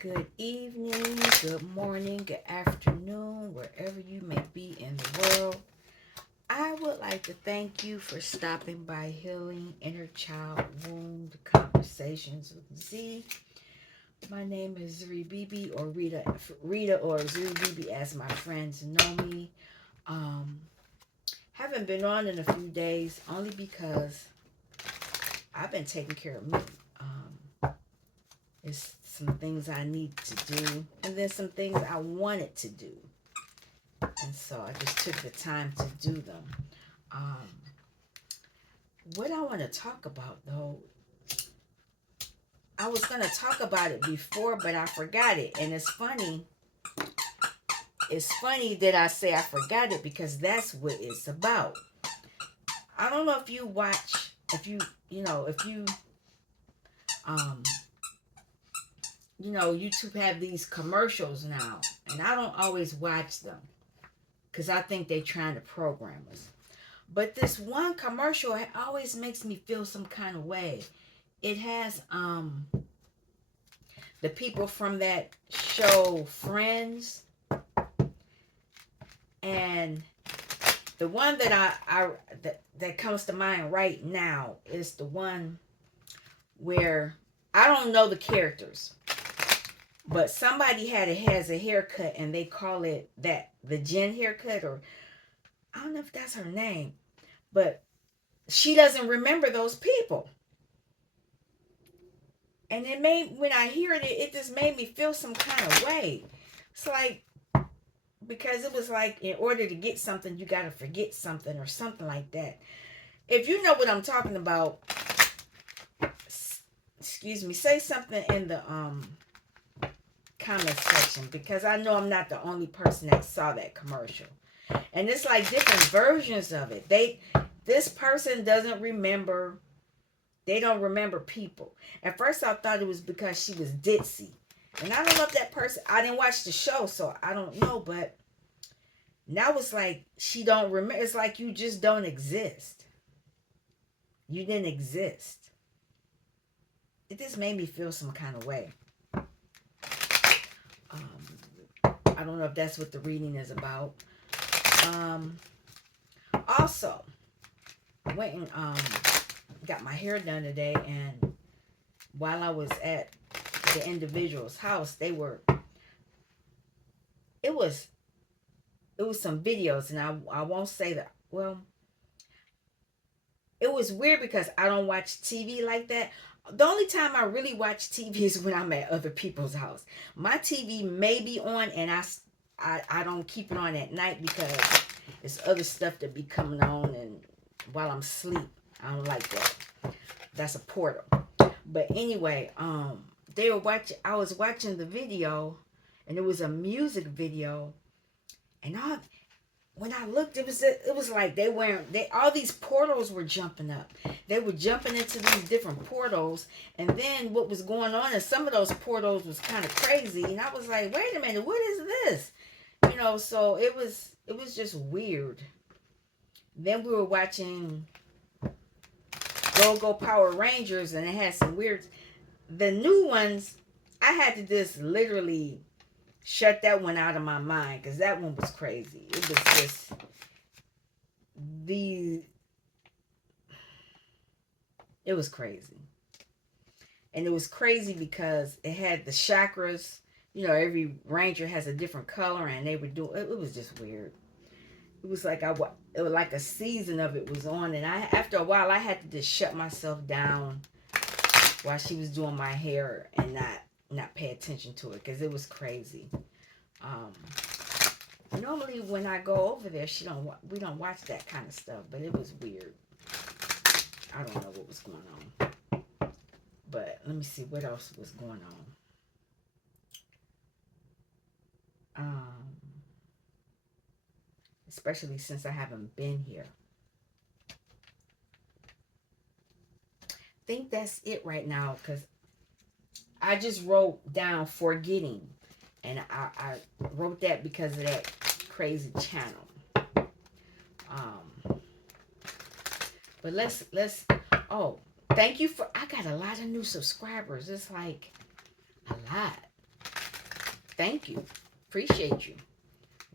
Good evening, good morning, good afternoon, wherever you may be in the world. I would like to thank you for stopping by Healing Inner Child Wound Conversations with Z. My name is Zuri Bibi, or Rita or Zuri Bibi as my friends know me. Haven't been on in a few days only because I've been taking care of me. It's some things I need to do, and then some things I wanted to do. And so I just took the time to do them. What I want to talk about, though, I was going to talk about it before, but I forgot it. And it's funny. It's funny that I say I forgot it because that's what it's about. I don't know if you watch, YouTube have these commercials now, and I don't always watch them because I think they're trying to program us. But this one commercial always makes me feel some kind of way. It has the people from that show Friends, and the one that that comes to mind right now is the one where I don't know the characters, but somebody has a haircut and they call it the Jen haircut, or I don't know if that's her name, but she doesn't remember those people. And when I hear it, it just made me feel some kind of way. It's like, because it was like, in order to get something, you got to forget something or something like that. If you know what I'm talking about, excuse me, say something in the comment section, because I know I'm not the only person that saw that commercial. And it's like different versions of it. This person doesn't remember. They don't remember people. At first I thought it was because she was ditzy. And I don't know if that person, I didn't watch the show, so I don't know, but now it's like she don't remember. It's like you just don't exist. You didn't exist. It just made me feel some kind of way. I don't know if that's what the reading is about. Also, I went and got my hair done today, and while I was at the individual's house, it was some videos, and I won't say that. Well, it was weird because I don't watch TV like that. The only time I really watch TV is when I'm at other people's house. My TV may be on, and I don't keep it on at night because it's other stuff that be coming on, and while I'm asleep, I don't like that. That's a portal. But anyway, I was watching the video, and it was a music video, and when I looked, it was like all these portals were jumping up. They were jumping into these different portals, and then what was going on is some of those portals was kind of crazy, and I was like, wait a minute, what is this? So it was just weird. Then we were watching Go Power Rangers, and it had some weird. The new ones, I had to just literally shut that one out of my mind because that one was crazy. It was just it was crazy. And it was crazy because it had the chakras. Every ranger has a different color, and they were doing it. Was just weird. It was like it was like a season of it was on, and after a while I had to just shut myself down while she was doing my hair and not pay attention to it because it was crazy. Normally when I go over there, we don't watch that kind of stuff, but it was weird. I don't know what was going on, but let me see what else was going on. Especially since I haven't been here. I think that's it right now because I just wrote down forgetting, and I wrote that because of that crazy channel. But let's thank you I got a lot of new subscribers. It's like a lot. thank you. Appreciate you.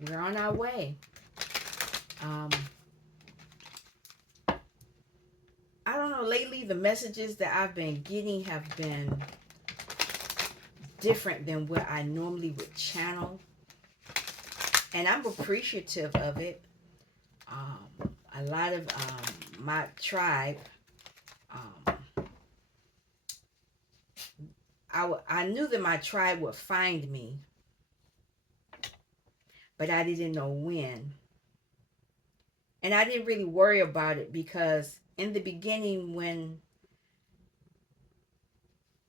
We're on our way. I don't know, lately the messages that I've been getting have been different than what I normally would channel. And I'm appreciative of it. A lot of my tribe, I knew that my tribe would find me, but I didn't know when. And I didn't really worry about it because in the beginning, when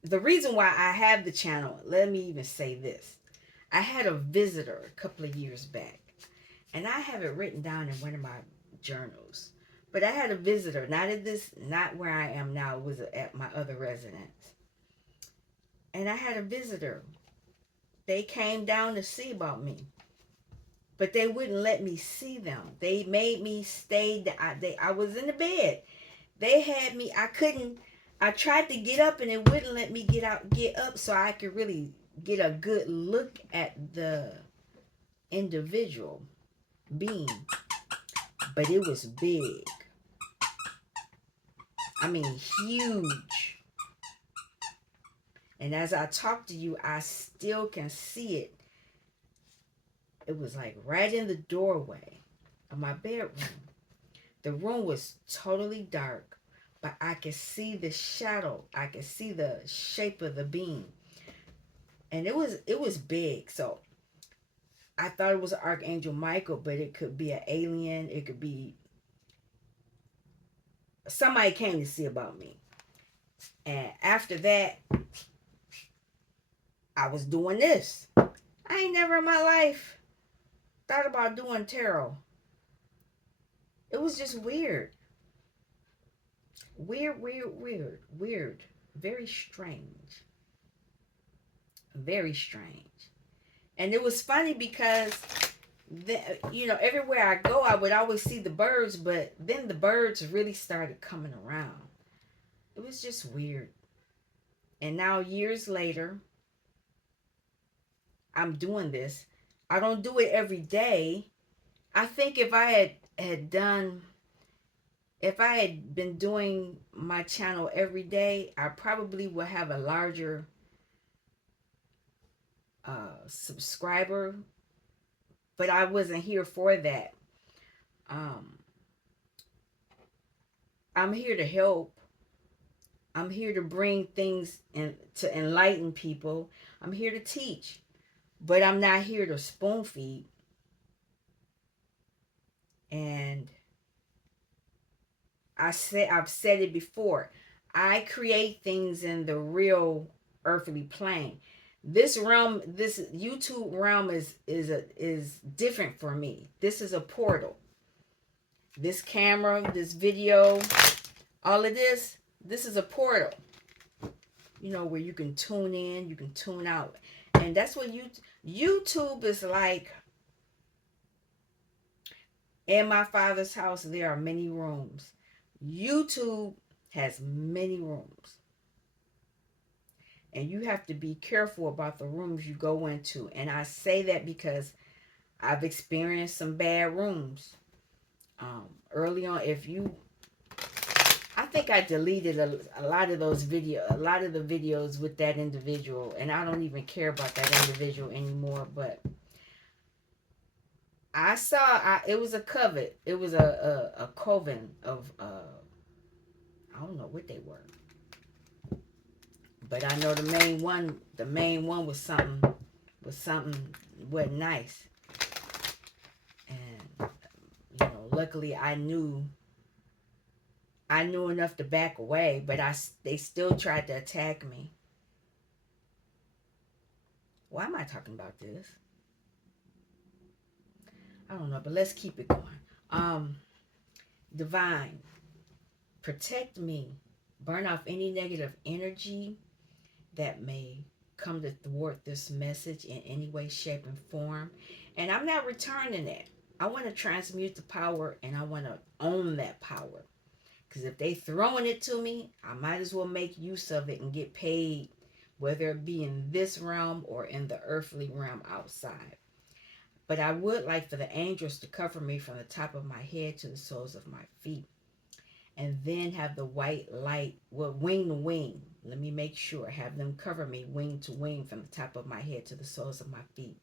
the reason why I have the channel, let me even say this. I had a visitor a couple of years back, and I have it written down in one of my journals. But I had a visitor, not where I am now, it was at my other residence. And I had a visitor. They came down to see about me, but they wouldn't let me see them. They made me stay. I was in the bed. They had me. I tried to get up and it wouldn't let me get up so I could really get a good look at the individual being. But it was big. I mean, huge. And as I talk to you, I still can see it. It was like right in the doorway of my bedroom. The room was totally dark, but I could see the shadow. I could see the shape of the being. And it was big. So I thought it was Archangel Michael, but it could be an alien. It could be somebody came to see about me. And after that, I was doing this. I ain't never in my life thought about doing tarot. It was just weird. Weird. Very strange. Very strange. And it was funny because, everywhere I go, I would always see the birds, but then the birds really started coming around. It was just weird. And now, years later, I'm doing this. I don't do it every day. I think if I had been doing my channel every day, I probably would have a larger subscriber, but I wasn't here for that. I'm here to help. I'm here to bring things and to enlighten people. I'm here to teach, but I'm not here to spoon feed. And I've said it before. I create things in the real earthly plane. This realm, this YouTube realm is different for me. This is a portal. This camera, this video, all of this is a portal. Where you can tune in, you can tune out. And that's what YouTube is like. In my Father's house, there are many rooms. YouTube has many rooms. And you have to be careful about the rooms you go into. And I say that because I've experienced some bad rooms. Early on, I think I deleted a lot of the videos with that individual, and I don't even care about that individual anymore. But I saw, it was a coven. It was a coven of, I don't know what they were. But I know the main one was something wasn't nice. And, luckily I knew enough to back away, but they still tried to attack me. Why am I talking about this? I don't know, but let's keep it going. Divine, protect me. Burn off any negative energy that may come to thwart this message in any way, shape, and form. And I'm not returning that. I want to transmute the power, and I want to own that power. Because if they throwing it to me, I might as well make use of it and get paid whether it be in this realm or in the earthly realm outside. But I would like for the angels to cover me from the top of my head to the soles of my feet. And then have the white light, well, wing to wing. Let me make sure. Have them cover me wing to wing from the top of my head to the soles of my feet.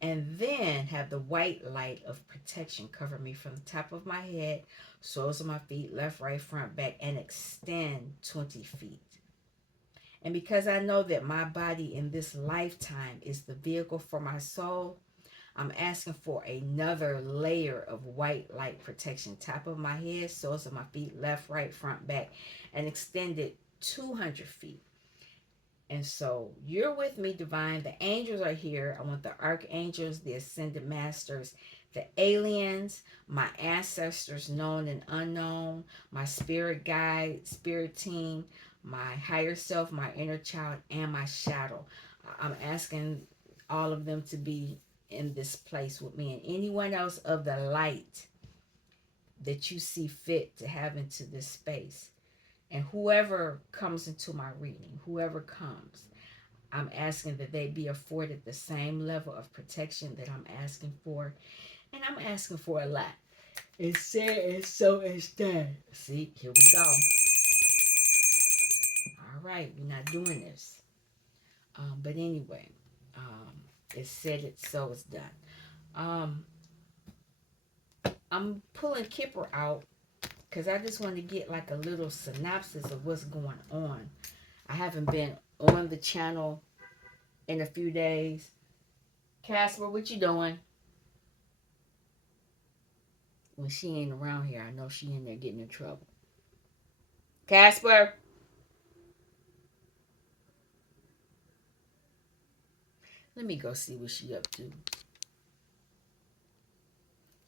And then have the white light of protection cover me from the top of my head, soles of my feet, left, right, front, back, and extend 20 feet. And because I know that my body in this lifetime is the vehicle for my soul, I'm asking for another layer of white light protection. Top of my head, soles of my feet, left, right, front, back, and extend it 200 feet. And so you're with me, divine. The angels are here. I want the archangels, the ascended masters, the aliens, my ancestors, known and unknown, my spirit guide, spirit team, my higher self, my inner child, and my shadow. I'm asking all of them to be in this place with me, and anyone else of the light that you see fit to have into this space. And whoever comes into my reading, whoever comes, I'm asking that they be afforded the same level of protection that I'm asking for. And I'm asking for a lot. It's said and so it's done. See, here we go. All right, we're not doing this. But anyway, it's said it, so it's done. I'm pulling Kipper out because I just want to get like a little synopsis of what's going on. I haven't been on the channel in a few days. Casper, what you doing? When she ain't around here, I know she in there getting in trouble. Casper? Let me go see what she up to.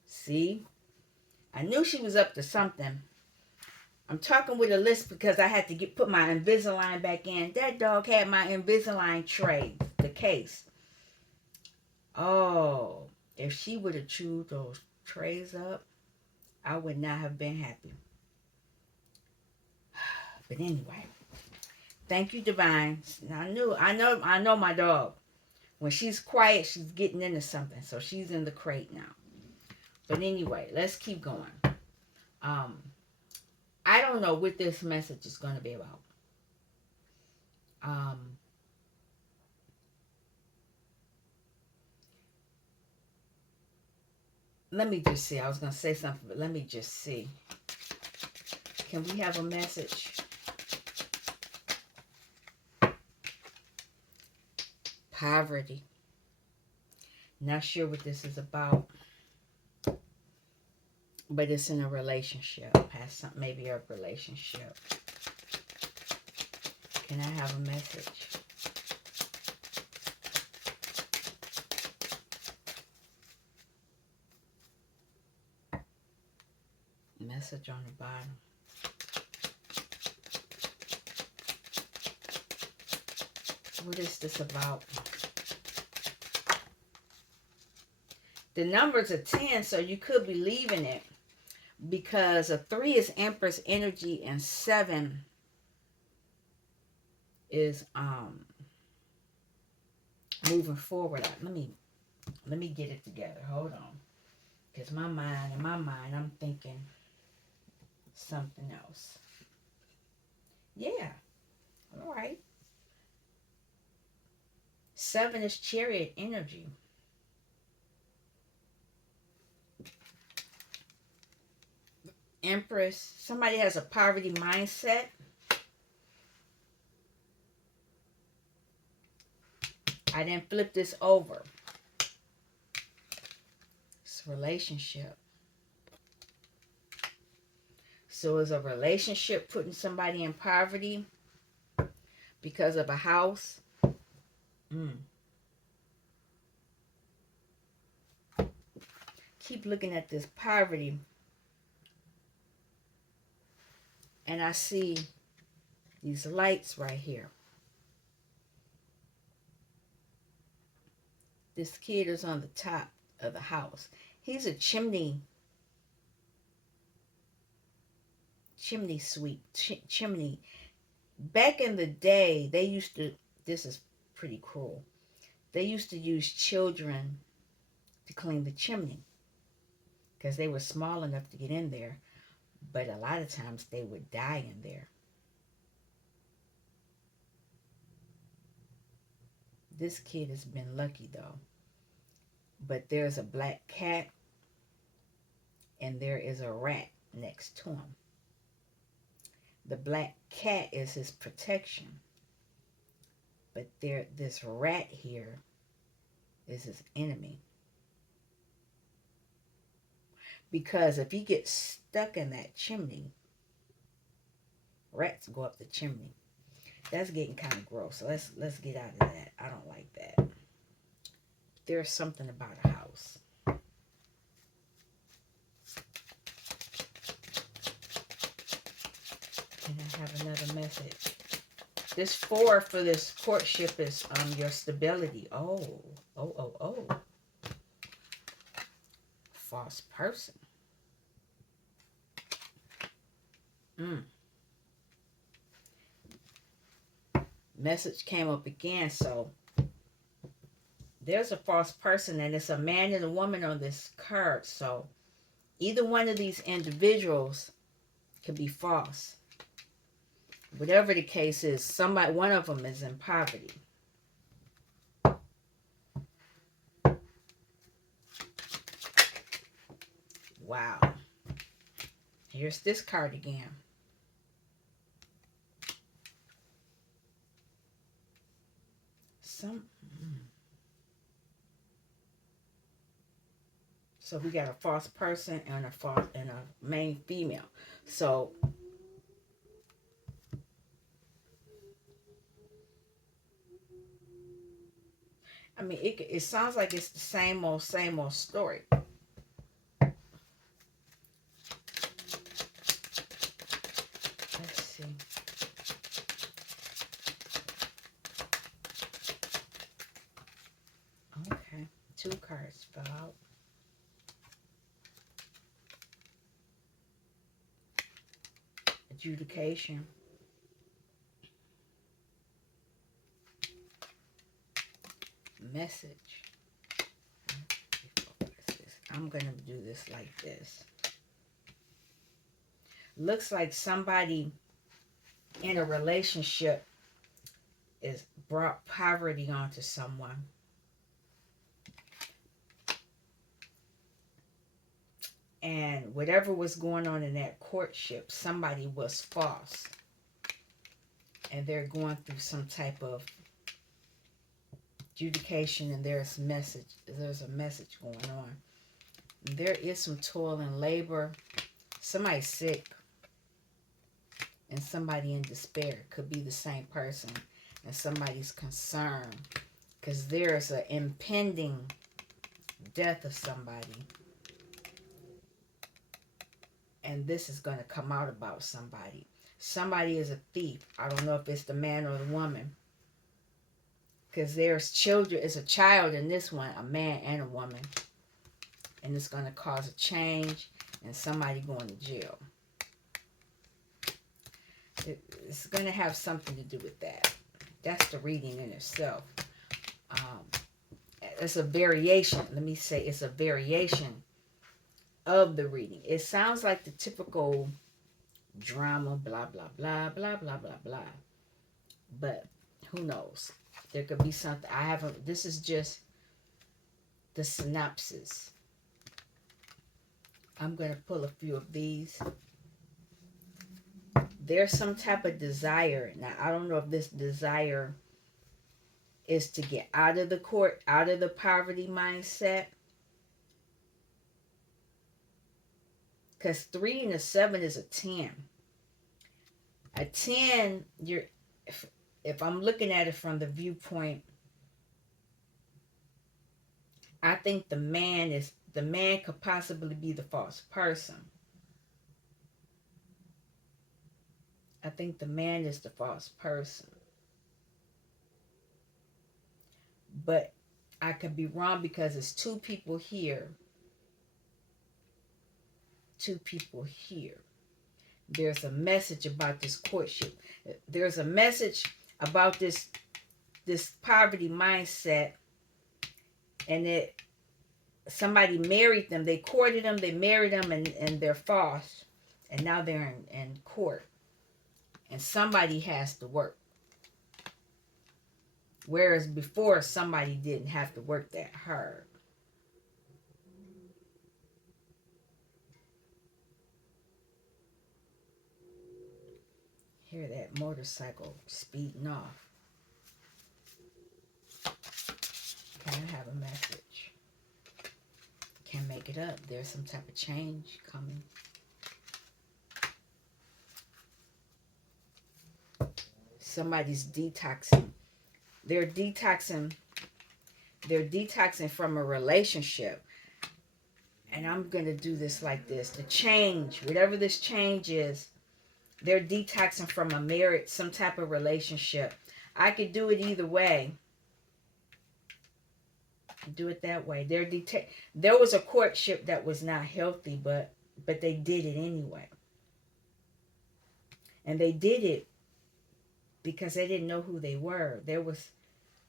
See? I knew she was up to something. I'm talking with a list because I had to put my Invisalign back in. That dog had my Invisalign tray, the case. Oh, if she would have chewed those trays up, I would not have been happy. But anyway, thank you, Divine. I know my dog. When she's quiet, she's getting into something. So she's in the crate now. But anyway, let's keep going. I don't know what this message is going to be about. Let me just see. I was going to say something, but let me just see. Can we have a message? Poverty. Not sure what this is about. But it's in a relationship. Has some, maybe a relationship. Can I have a message? Message on the bottom. What is this about? The numbers are 10, so you could be leaving it. Because a 3 is Empress energy and 7 is moving forward. Let me get it together. Hold on. Because in my mind, I'm thinking something else. Yeah. All right. 7 is Chariot energy. Empress. Somebody has a poverty mindset. I didn't flip this over. It's a relationship. So is a relationship putting somebody in poverty because of a house? Keep looking at this poverty. And I see these lights right here. This kid is on the top of the house. He's a chimney sweep. Chimney. Back in the day, they used to, this is pretty cruel. They used to use children to clean the chimney because they were small enough to get in there, but a lot of times they would die in there. This kid has been lucky though. But there's a black cat and there is a rat next to him. The black cat is his protection. But this rat here is his enemy. Because if he gets stuck in that chimney, rats go up the chimney. That's getting kind of gross. So let's get out of that. I don't like that. There's something about a house. And I have another message. This 4 for this courtship is your stability. Oh. False person. Message came up again, so there's a false person, and it's a man and a woman on this card. So either one of these individuals could be false. Whatever the case is, one of them is in poverty. Wow. Here's this card again. So we got a false person and a main female. So I mean, it sounds like it's the same old story. Let's see. Okay, 2 cards fell out. Adjudication. Message. I'm going to do this like this. Looks like somebody in a relationship is brought poverty onto someone. And whatever was going on in that courtship, somebody was false. And they're going through some type of adjudication, and there's a message going on. And there is some toil and labor. Somebody's sick. And somebody in despair. Could be the same person. And somebody's concerned. Because there's an impending death of somebody. And this is going to come out about somebody. Somebody is a thief. I don't know if it's the man or the woman. Because there's children. It's a child in this one. A man and a woman. And it's going to cause a change. And somebody going to jail. It's going to have something to do with that. That's the reading in itself. It's a variation. Let me say it's a variation of the reading. It sounds like the typical drama, blah, blah, blah, blah, blah, blah, blah. But who knows? There could be something. This is just the synopsis. I'm going to pull a few of these. There's some type of desire. Now, I don't know if this desire is to get out of the court, out of the poverty mindset. Because 3 and a 7 is a 10. A 10, if I'm looking at it from the viewpoint, I think the man could possibly be the false person. I think the man is the false person. But I could be wrong because it's 2 people here. 2 people here. There's a message about this courtship. There's a message about this this poverty mindset, and somebody married them. They courted them, they married them, and they're false. And now they're in court. And somebody has to work. Whereas before, somebody didn't have to work that hard. Hear that motorcycle speeding off. Can I have a message? Can't make it up. There's some type of change coming. Somebody's detoxing. They're detoxing. They're detoxing from a relationship. And I'm going to do this like this. The change, whatever this change is, they're detoxing from a marriage, some type of relationship. I could do it either way. Do it that way. There was a courtship that was not healthy, but they did it anyway. And they did it because they didn't know who they were. There was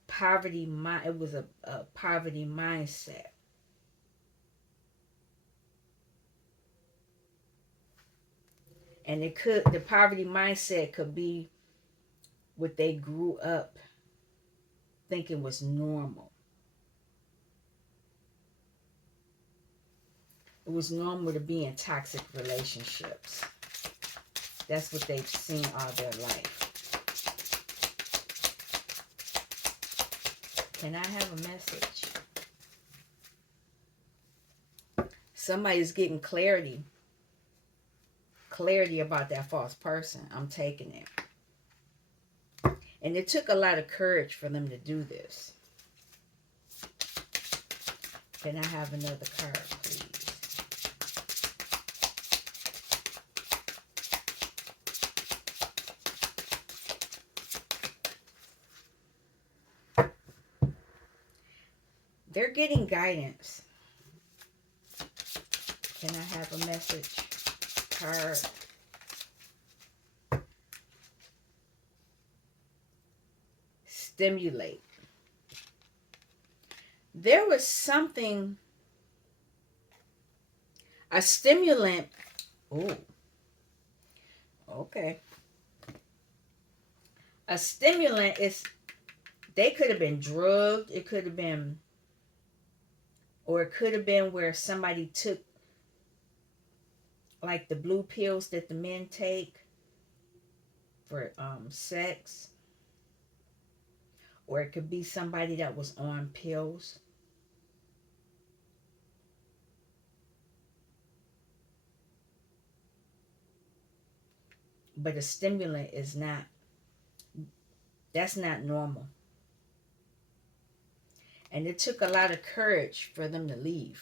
poverty. It was a poverty mindset. And the poverty mindset could be what they grew up thinking was normal. It was normal to be in toxic relationships. That's what they've seen all their life. Can I have a message? Somebody's getting clarity. Clarity about that false person. I'm taking it. And it took a lot of courage for them to do this. Can I have another card, please? They're getting guidance. Can I have a message card? Stimulate. There was something, a stimulant. Oh, okay. A stimulant is, they could have been drugged. It could have been, or it could have been where somebody took like the blue pills that the men take for sex. Or it could be somebody that was on pills. But a stimulant is not, that's not normal. And it took a lot of courage for them to leave.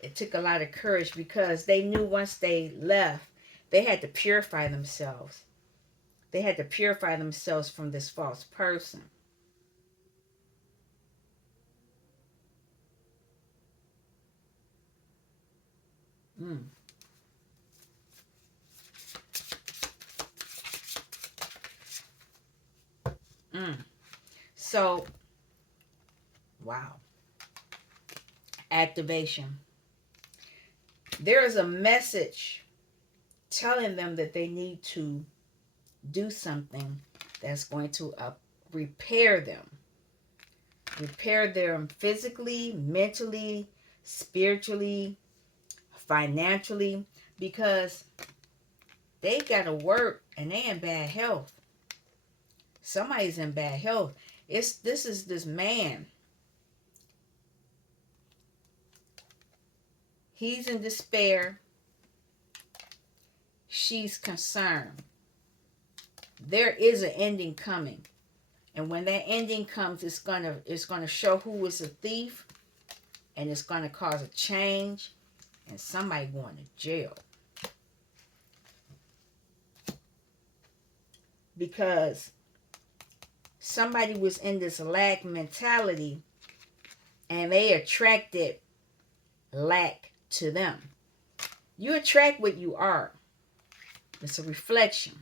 It took a lot of courage because they knew once they left, they had to purify themselves. They had to purify themselves from this false person. So, wow. Activation. There is a message telling them that they need to do something that's going to repair them. Repair them physically, mentally, spiritually, financially, because they got to work and they in bad health. Somebody's in bad health. This is this man. He's in despair. She's concerned. There is an ending coming. And when that ending comes, it's gonna show who is a thief, and it's gonna cause a change, and somebody going to jail. Because somebody was in this lack mentality, and they attracted lack to them. You attract what you are. It's a reflection.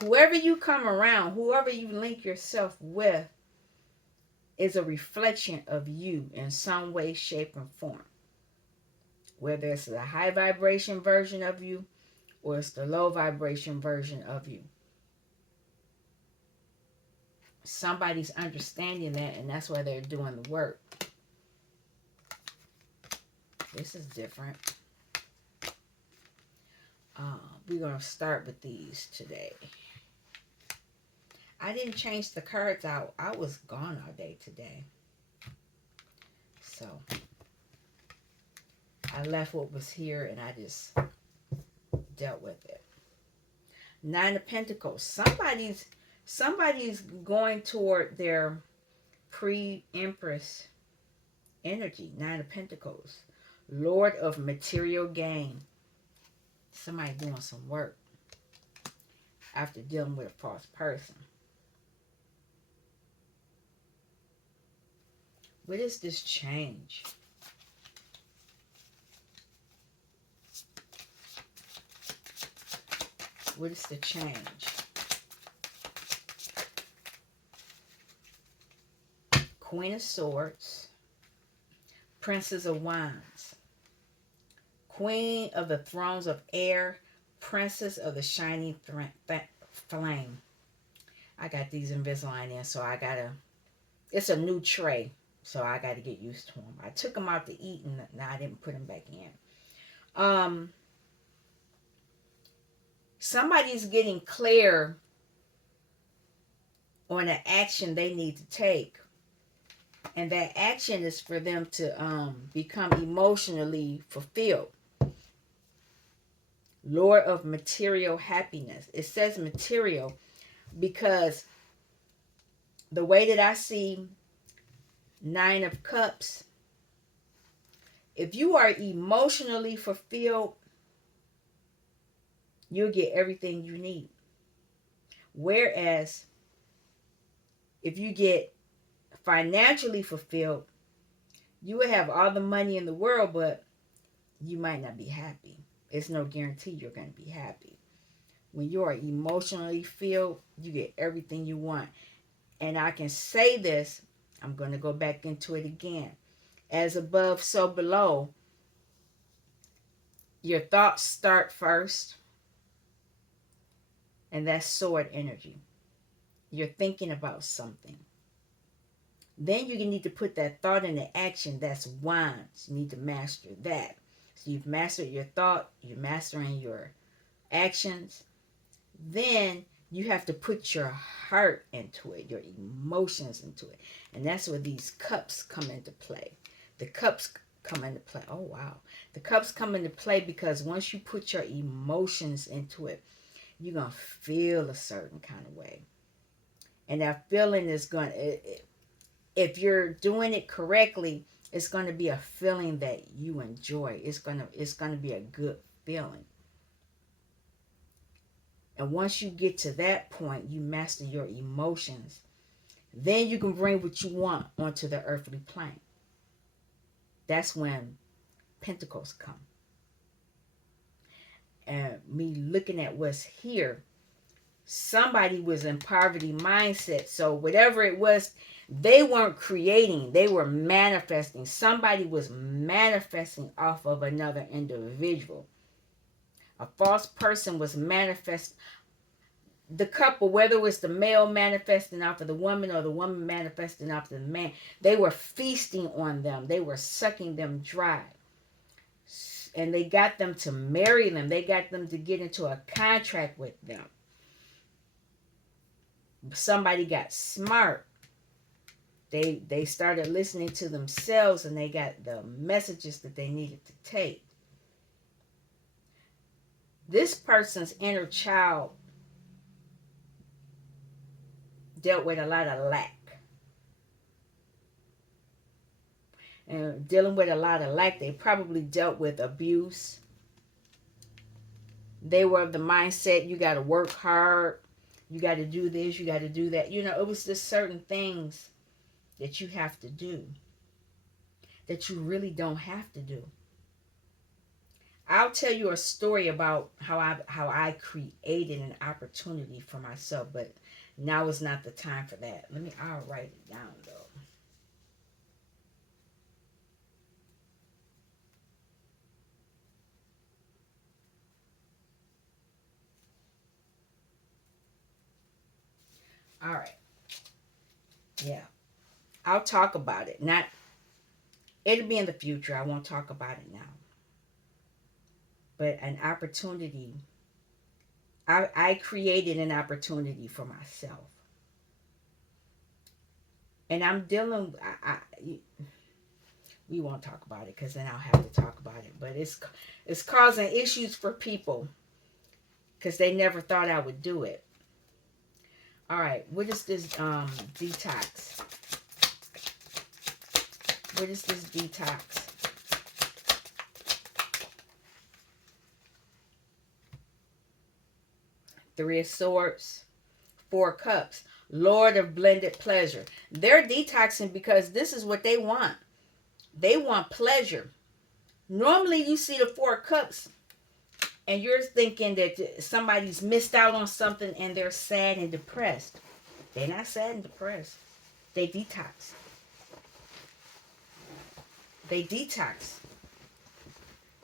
Whoever you come around, whoever you link yourself with, is a reflection of you in some way, shape, and form. Whether it's the high vibration version of you or it's the low vibration version of you. Somebody's understanding that, and that's why they're doing the work. This is different. We're going to start with these today. I didn't change the cards out. I was gone all day today. So I left what was here and I just dealt with it. Nine of Pentacles. Somebody's going toward their pre-Empress energy. Nine of Pentacles. Lord of material gain. Somebody doing some work after dealing with a false person. What is this change? What is the change? Queen of Swords. Princess of Wands. Queen of the Thrones of Air. Princess of the Shining Flame. I got these Invisalign in, so I gotta... It's a new tray, so I gotta get used to them. I took them out to eat, and now I didn't put them back in. Somebody's getting clear on the action they need to take. And that action is for them to become emotionally fulfilled. Lord of material happiness. It says material because the way that I see Nine of Cups, if you are emotionally fulfilled, you'll get everything you need. Whereas if you get financially fulfilled, you will have all the money in the world, but you might not be happy. It's no guarantee you're going to be happy. When you are emotionally filled, you get everything you want. And I can say this, I'm going to go back into it again. As above, so below. Your thoughts start first. And that's sword energy. You're thinking about something. Then you need to put that thought into action. That's wands. You need to master that. So you've mastered your thought. You're mastering your actions. Then you have to put your heart into it, your emotions into it. And that's where these cups come into play. The cups come into play. Oh, wow. The cups come into play because once you put your emotions into it, you're going to feel a certain kind of way. And that feeling is going to, if you're doing it correctly, it's going to be a feeling that you enjoy. It's going to be a good feeling. And once you get to that point, you master your emotions. Then you can bring what you want onto the earthly plane. That's when Pentacles come. And me looking at what's here, somebody was in poverty mindset. So whatever it was, they weren't creating. They were manifesting. Somebody was manifesting off of another individual. A false person was manifesting. The couple, whether it was the male manifesting off of the woman or the woman manifesting off of the man, they were feasting on them. They were sucking them dry. And they got them to marry them. They got them to get into a contract with them. Somebody got smart. They started listening to themselves and they got the messages that they needed to take. This person's inner child dealt with a lot of lack. And dealing with a lot of lack, they probably dealt with abuse. They were of the mindset, you got to work hard. You got to do this, you got to do that. You know, it was just certain things that you have to do that you really don't have to do. I'll tell you a story about how I created an opportunity for myself, but now is not the time for that. I'll write it down though. All right. Yeah. I'll talk about it. Not It'll be in the future. I won't talk about it now. But an opportunity. I created an opportunity for myself. And I'm dealing we won't talk about it because then I'll have to talk about it. But it's causing issues for people because they never thought I would do it. All right, what is this detox? What is this detox? Three of Swords, Four Cups, Lord of Blended Pleasure. They're detoxing because this is what they want. They want pleasure. Normally, you see the Four Cups, and you're thinking that somebody's missed out on something and they're sad and depressed. They're not sad and depressed. They detox. They detox.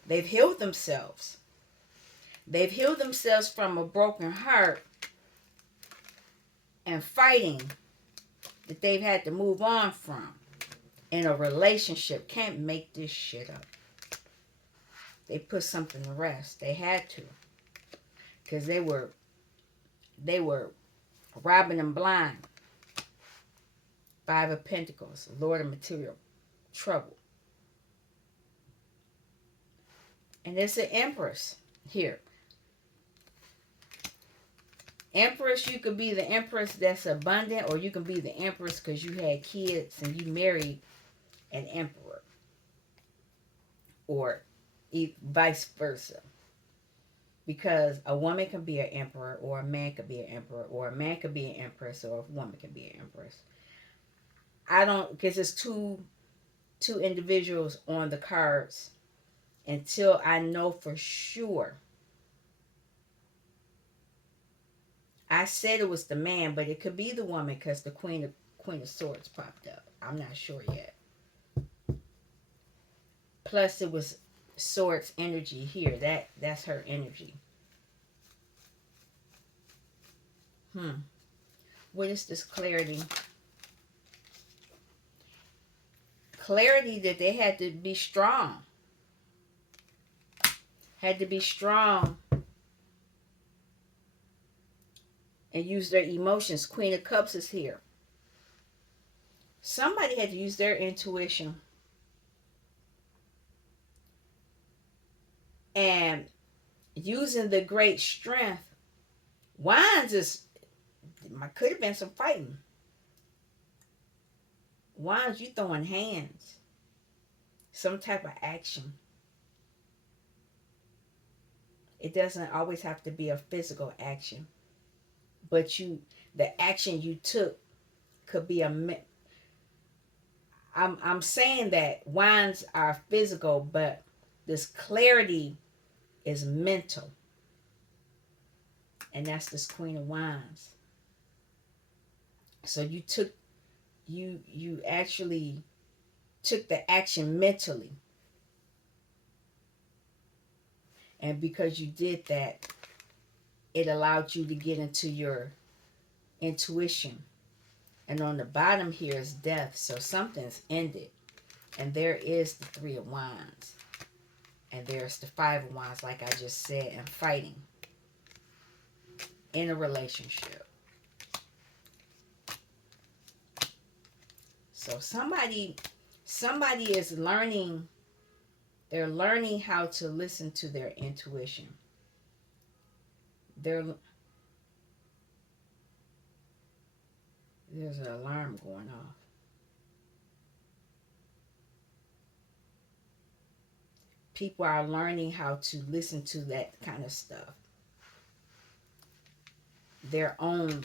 They've healed themselves. They've healed themselves from a broken heart and fighting that they've had to move on from in a relationship. Can't make this shit up. They put something to rest. They had to. Because they were robbing them blind. Five of Pentacles, Lord of Material Trouble. And there's an Empress here. Empress, you could be the Empress that's abundant, or you can be the Empress because you had kids and you married an Emperor. Or vice versa. Because a woman can be an Emperor, or a man could be an Emperor, or a man could be an Empress, or a woman can be an Empress. I don't, because it's two individuals on the cards until I know for sure. I said it was the man, but it could be the woman because the Queen of Swords popped up. I'm not sure yet. Plus, it was Swords energy here. That's her energy. What is this clarity? Clarity that they had to be strong. Had to be strong and use their emotions. Queen of Cups is here. Somebody had to use their intuition and using the great strength. Wands could have been some fighting. Wands, you throwing hands. Some type of action. It doesn't always have to be a physical action. But the action you took could be I'm saying that wands are physical, but this clarity is mental. And that's this Queen of Wands. So you actually took the action mentally. And because you did that, it allowed you to get into your intuition. And on the bottom here is death. So something's ended. And there is the Three of Wands. And there's the Five of Wands, like I just said, and fighting in a relationship. So somebody is learning. They're learning how to listen to their intuition. There's an alarm going off. People are learning how to listen to that kind of stuff. Their own.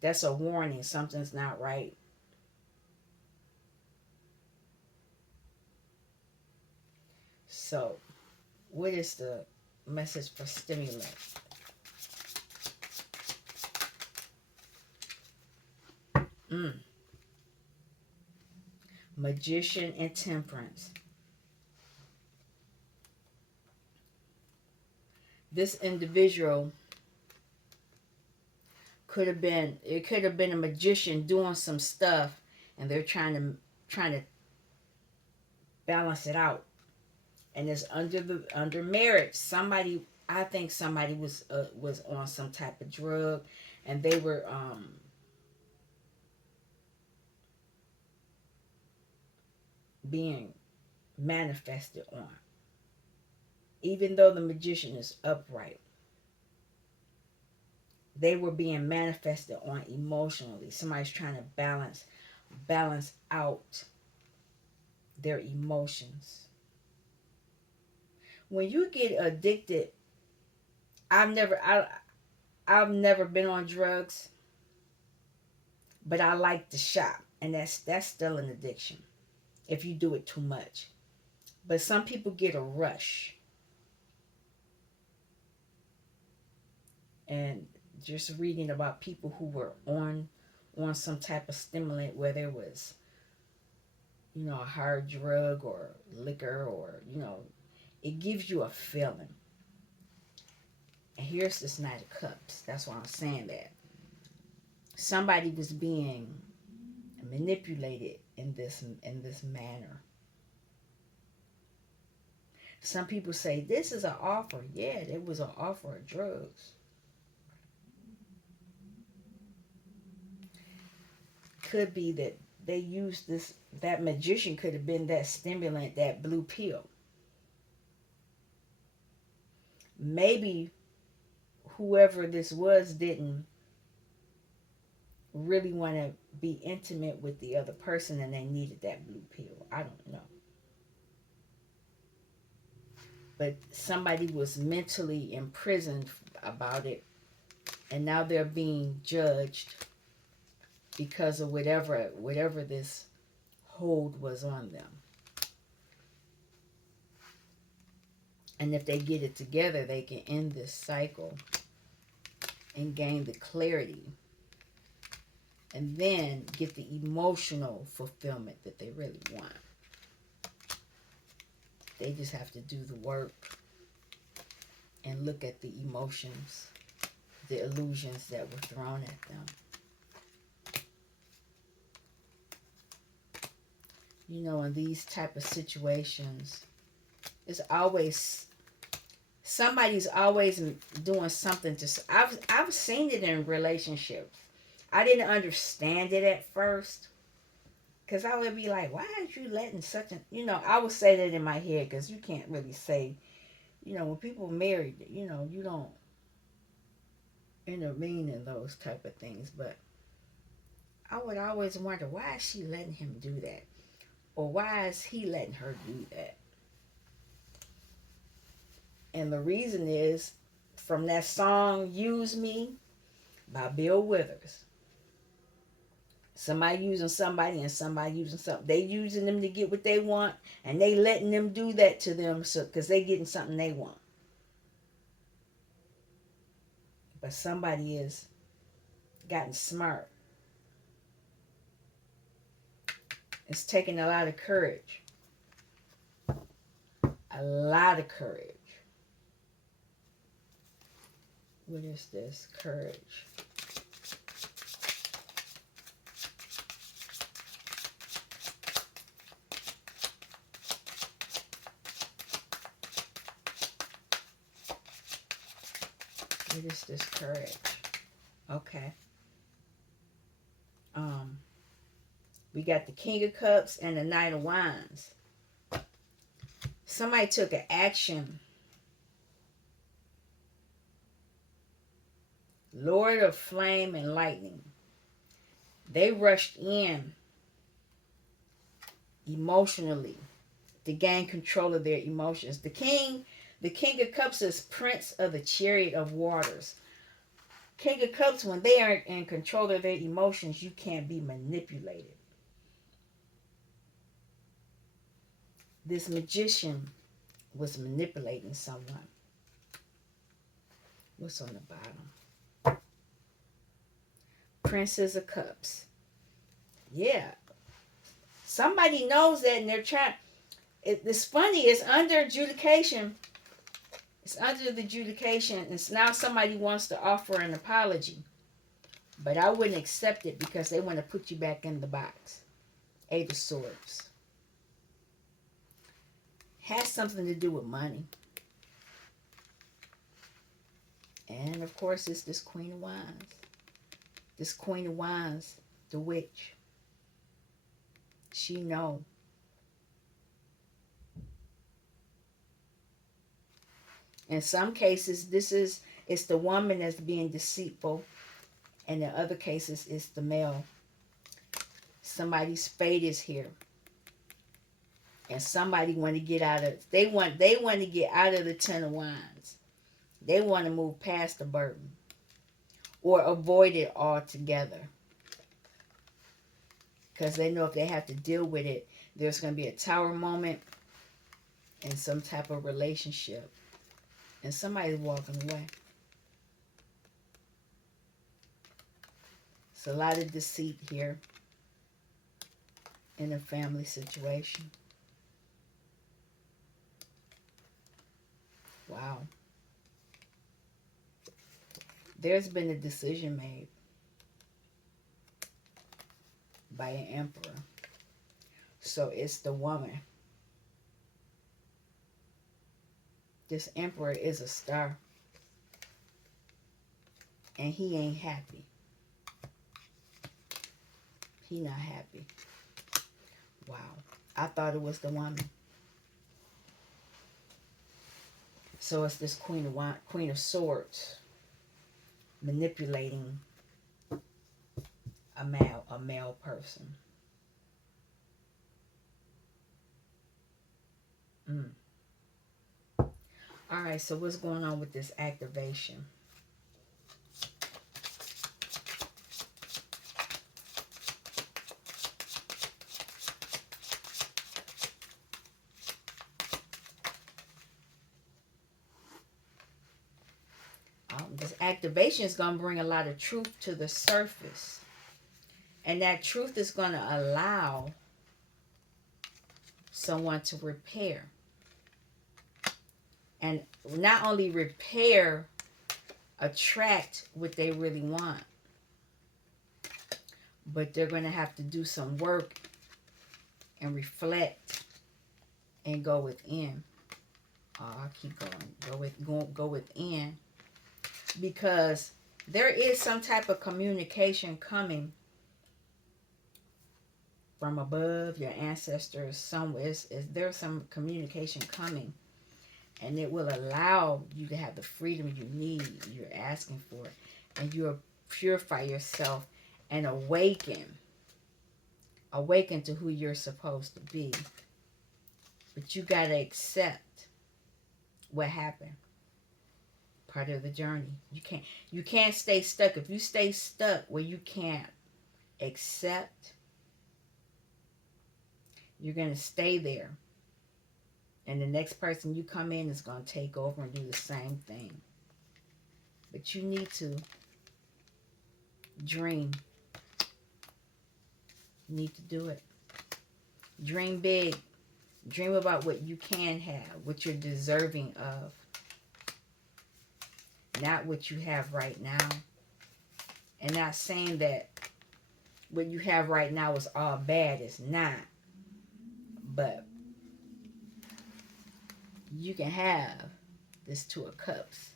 That's a warning. Something's not right. So, What is the message for stimulant? Mm. Magician and temperance. This individual it could have been a magician doing some stuff, and they're trying to balance it out. And it's under marriage. Somebody, I think somebody was on some type of drug, and they were being manifested on. Even though the magician is upright, they were being manifested on emotionally. Somebody's trying to balance out their emotions. When you get addicted, I've never I, I've never been on drugs, but I like to shop, and that's still an addiction if you do it too much. But some people get a rush, and just reading about people who were on some type of stimulant, whether it was a hard drug or liquor, or it gives you a feeling. And here's this Knight of Cups. That's why I'm saying that somebody was being manipulated in this manner. Some people say this is an offer. Yeah, it was an offer of drugs. Could be that they used this. That magician could have been that stimulant, that blue pill. Maybe whoever this was didn't really want to be intimate with the other person, and they needed that blue pill. I don't know. But somebody was mentally imprisoned about it, and now they're being judged because of whatever this hold was on them. And if they get it together, they can end this cycle and gain the clarity, and then get the emotional fulfillment that they really want. They just have to do the work and look at the emotions, the illusions that were thrown at them. In these type of situations, it's always somebody's always doing something to. I've seen it in relationships. I didn't understand it at first, because I would be like, why are you letting such a, I would say that in my head, because you can't really say, when people are married, you don't intervene in those type of things. But I would always wonder, why is she letting him do that? Or why is he letting her do that? And the reason is from that song, Use Me, by Bill Withers. Somebody using somebody, and somebody using something. They using them to get what they want, and they letting them do that to them because they getting something they want. But somebody has gotten smart. It's taking a lot of courage. A lot of courage. What is this? Courage. What is this? Courage. Okay. We got the King of Cups and the Knight of Wands. Somebody took an action. Lord of Flame and Lightning. They rushed in emotionally to gain control of their emotions. The King of Cups is Prince of the Chariot of Waters. King of Cups, when they are in control of their emotions, you can't be manipulated. This magician was manipulating someone. What's on the bottom? Princess of Cups. Yeah. Somebody knows that and they're trying. It's funny. It's under adjudication. It's under the adjudication. And now somebody wants to offer an apology. But I wouldn't accept it because they want to put you back in the box. Eight of Swords. Has something to do with money. And of course it's this Queen of Wands. This Queen of Wands, the witch. She know. In some cases, it's the woman that's being deceitful. And in other cases, it's the male. Somebody's fate is here. And somebody want to get out of, they want to get out of the Ten of Wands. They want to move past the burden. Or avoid it altogether. Because they know if they have to deal with it, there's going to be a tower moment in some type of relationship. And somebody's walking away. It's a lot of deceit here in a family situation. Wow. There's been a decision made by an emperor. So it's the woman. This emperor is a star. And he ain't happy. He not happy. Wow. I thought it was the woman. So it's this Queen of Swords manipulating a male person. All right, so what's going on with this activation? This activation is going to bring a lot of truth to the surface. And that truth is going to allow someone to repair. And not only repair, attract what they really want. But they're going to have to do some work and reflect and go within. I'll keep going. Go within. Because there is some type of communication coming from above, your ancestors, somewhere. There's some communication coming. And it will allow you to have the freedom you need, you're asking for. And you'll purify yourself and awaken. Awaken to who you're supposed to be. But you got to accept what happened. Part of the journey. You can't stay stuck. If you stay stuck where you can't accept, you're going to stay there. And the next person you come in is going to take over and do the same thing. But you need to dream. You need to do it. Dream big. Dream about what you can have, what you're deserving of. Not what you have right now. And not saying that what you have right now is all bad. It's not. But you can have this Two of Cups.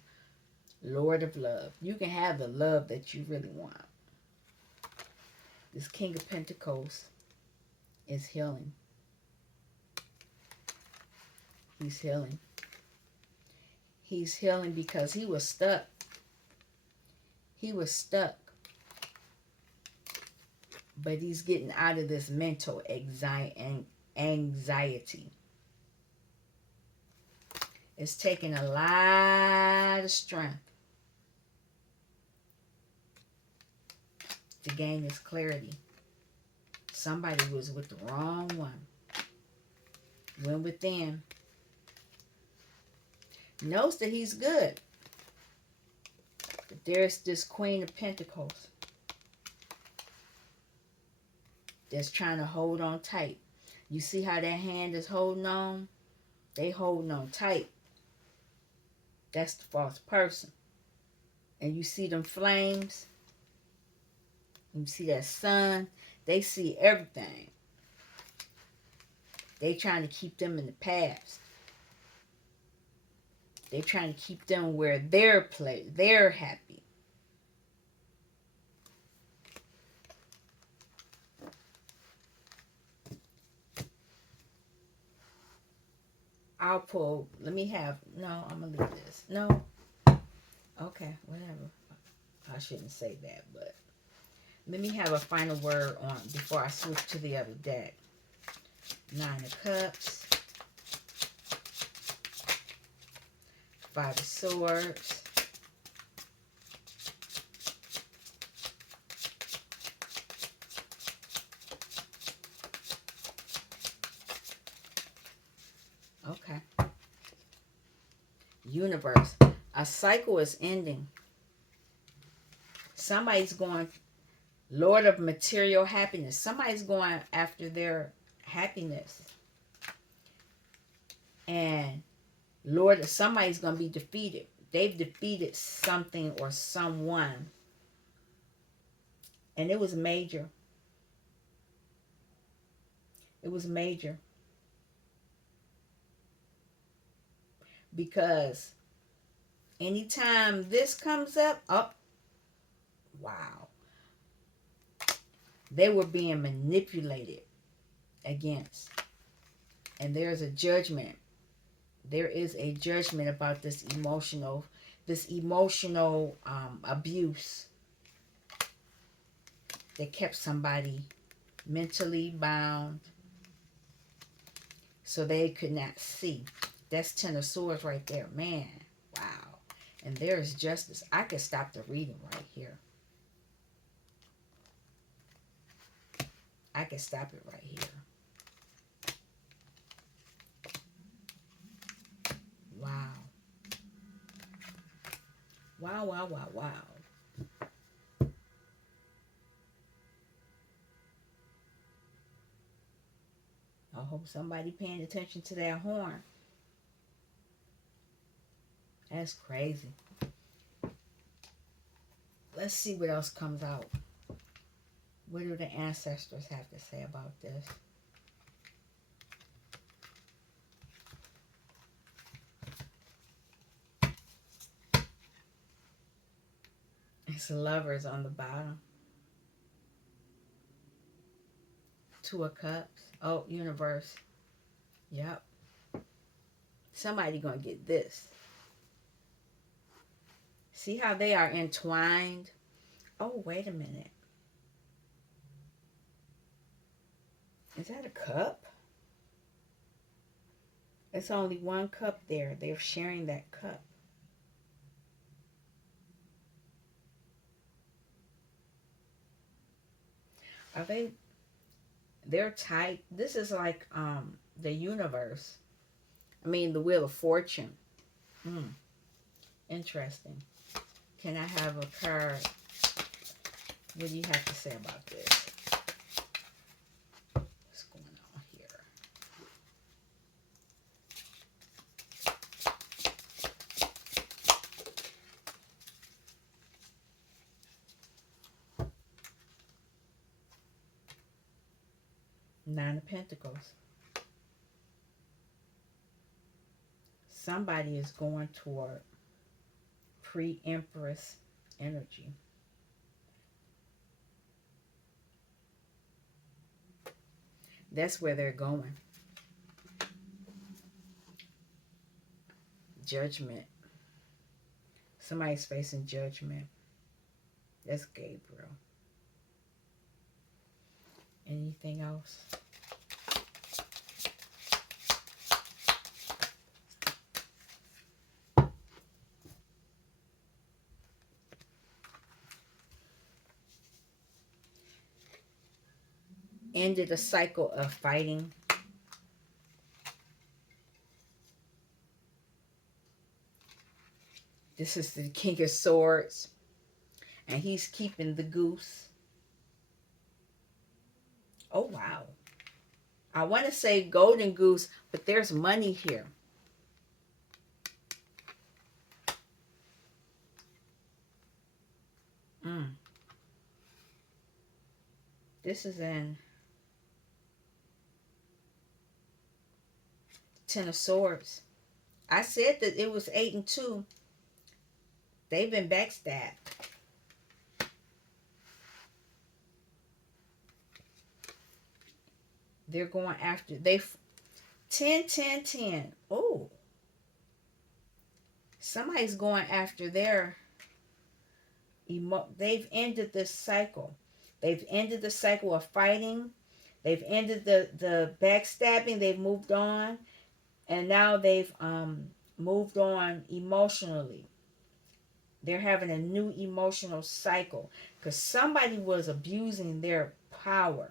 Lord of Love. You can have the love that you really want. This King of Pentacles is healing. He's healing. He's healing because he was stuck. He was stuck. But he's getting out of this mental anxiety. It's taking a lot of strength to gain this clarity. Somebody was with the wrong one. Went within. Knows that he's good. But there's this Queen of Pentacles that's trying to hold on tight. You see how that hand is holding on? They holding on tight. That's the false person. And you see them flames. You see that sun. They see everything. They trying to keep them in the past. They trying to keep them where they're happy. I'll pull. Let me have. No, I'm gonna leave this. No. Okay, whatever. I shouldn't say that, but let me have a final word on before I switch to the other deck. 9 of Cups. 5 of Swords. Okay. Universe. A cycle is ending. Somebody's going, Lord of material happiness. Somebody's going after their happiness. And Lord, somebody's going to be defeated. They've defeated something or someone. And it was major. It was major. Because anytime this comes up, oh, wow. They were being manipulated against. And there's a judgment. There is a judgment about this emotional abuse that kept somebody mentally bound so they could not see. That's 10 of Swords right there. Man, wow. And there's justice. I could stop the reading right here. I could stop it right here. Wow. Wow, wow, wow, wow. I hope somebody paying attention to that horn. That's crazy. Let's see what else comes out. What do the ancestors have to say about this? It's Lovers on the bottom. 2 of Cups. Oh, Universe. Yep. Somebody gonna get this. See how they are entwined? Oh, wait a minute. Is that a cup? It's only one cup there. They're sharing that cup. Are they? They're tight. This is like the universe. I mean, the Wheel of Fortune. Interesting. Can I have a card? What do you have to say about this? What's going on here? Nine of Pentacles. Somebody is going toward pre-Empress energy. That's where they're going. Judgment. Somebody's facing judgment. That's Gabriel. Anything else? Ended a cycle of fighting. This is the King of Swords, and he's keeping the goose. Oh, wow. I want to say golden goose, but there's money here. Mm. This is in Ten of Swords. I said that it was 8 and 2. They've been backstabbed. They're going after, 10, 10, 10. Oh, somebody's going after their they've ended this cycle. They've ended the cycle of fighting. They've ended the backstabbing. They've moved on, and now they've moved on emotionally. They're having a new emotional cycle because somebody was abusing their power.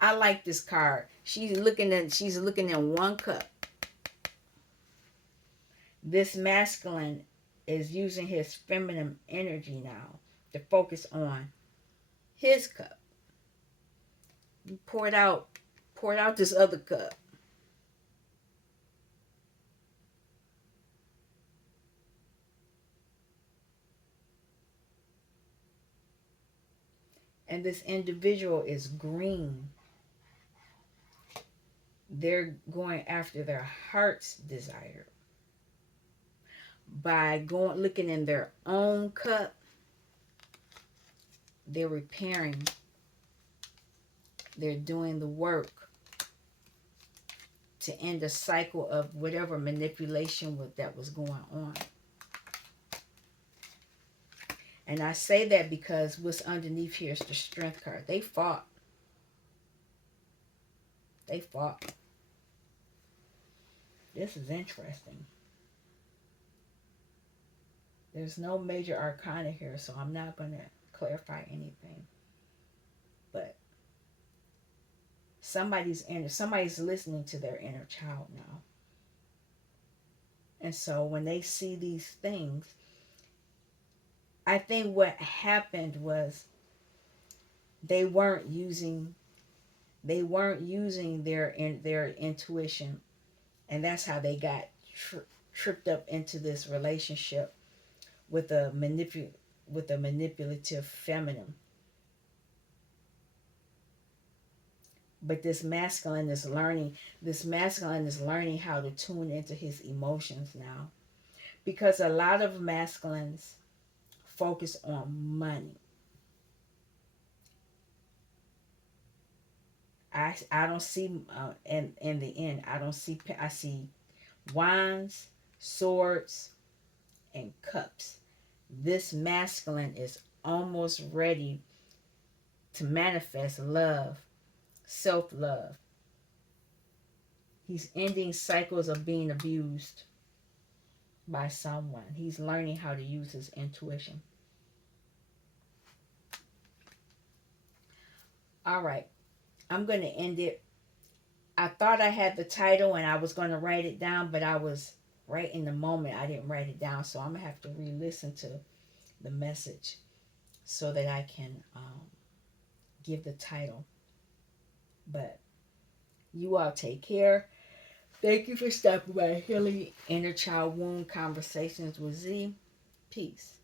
I like this card. She's looking in one cup. This masculine is using his feminine energy now to focus on his cup. You poured out this other cup. And this individual is green. They're going after their heart's desire by going looking in their own cup. They're repairing. They're doing the work to end a cycle of whatever manipulation that was going on. And I say that because what's underneath here is the Strength card. They fought. They fought. This is interesting. There's no major arcana here, so I'm not going to clarify anything. But somebody's listening to their inner child now. And so when they see these things, I think what happened was they weren't using their intuition, and that's how they got tripped up into this relationship with a manipulative feminine. But this masculine is learning how to tune into his emotions now, because a lot of masculines focus on money. I don't see in the end, I see wands, swords, and cups. This masculine is almost ready to manifest love, self-love. He's ending cycles of being abused by someone. He's learning how to use his intuition. All right, I'm going to end it. I thought I had the title and I was going to write it down, but I was right in the moment. I didn't write it down, so I'm going to have to re-listen to the message so that I can give the title. But you all take care. Thank you for stopping by Healing Inner Child Wound Conversations with Z. Peace.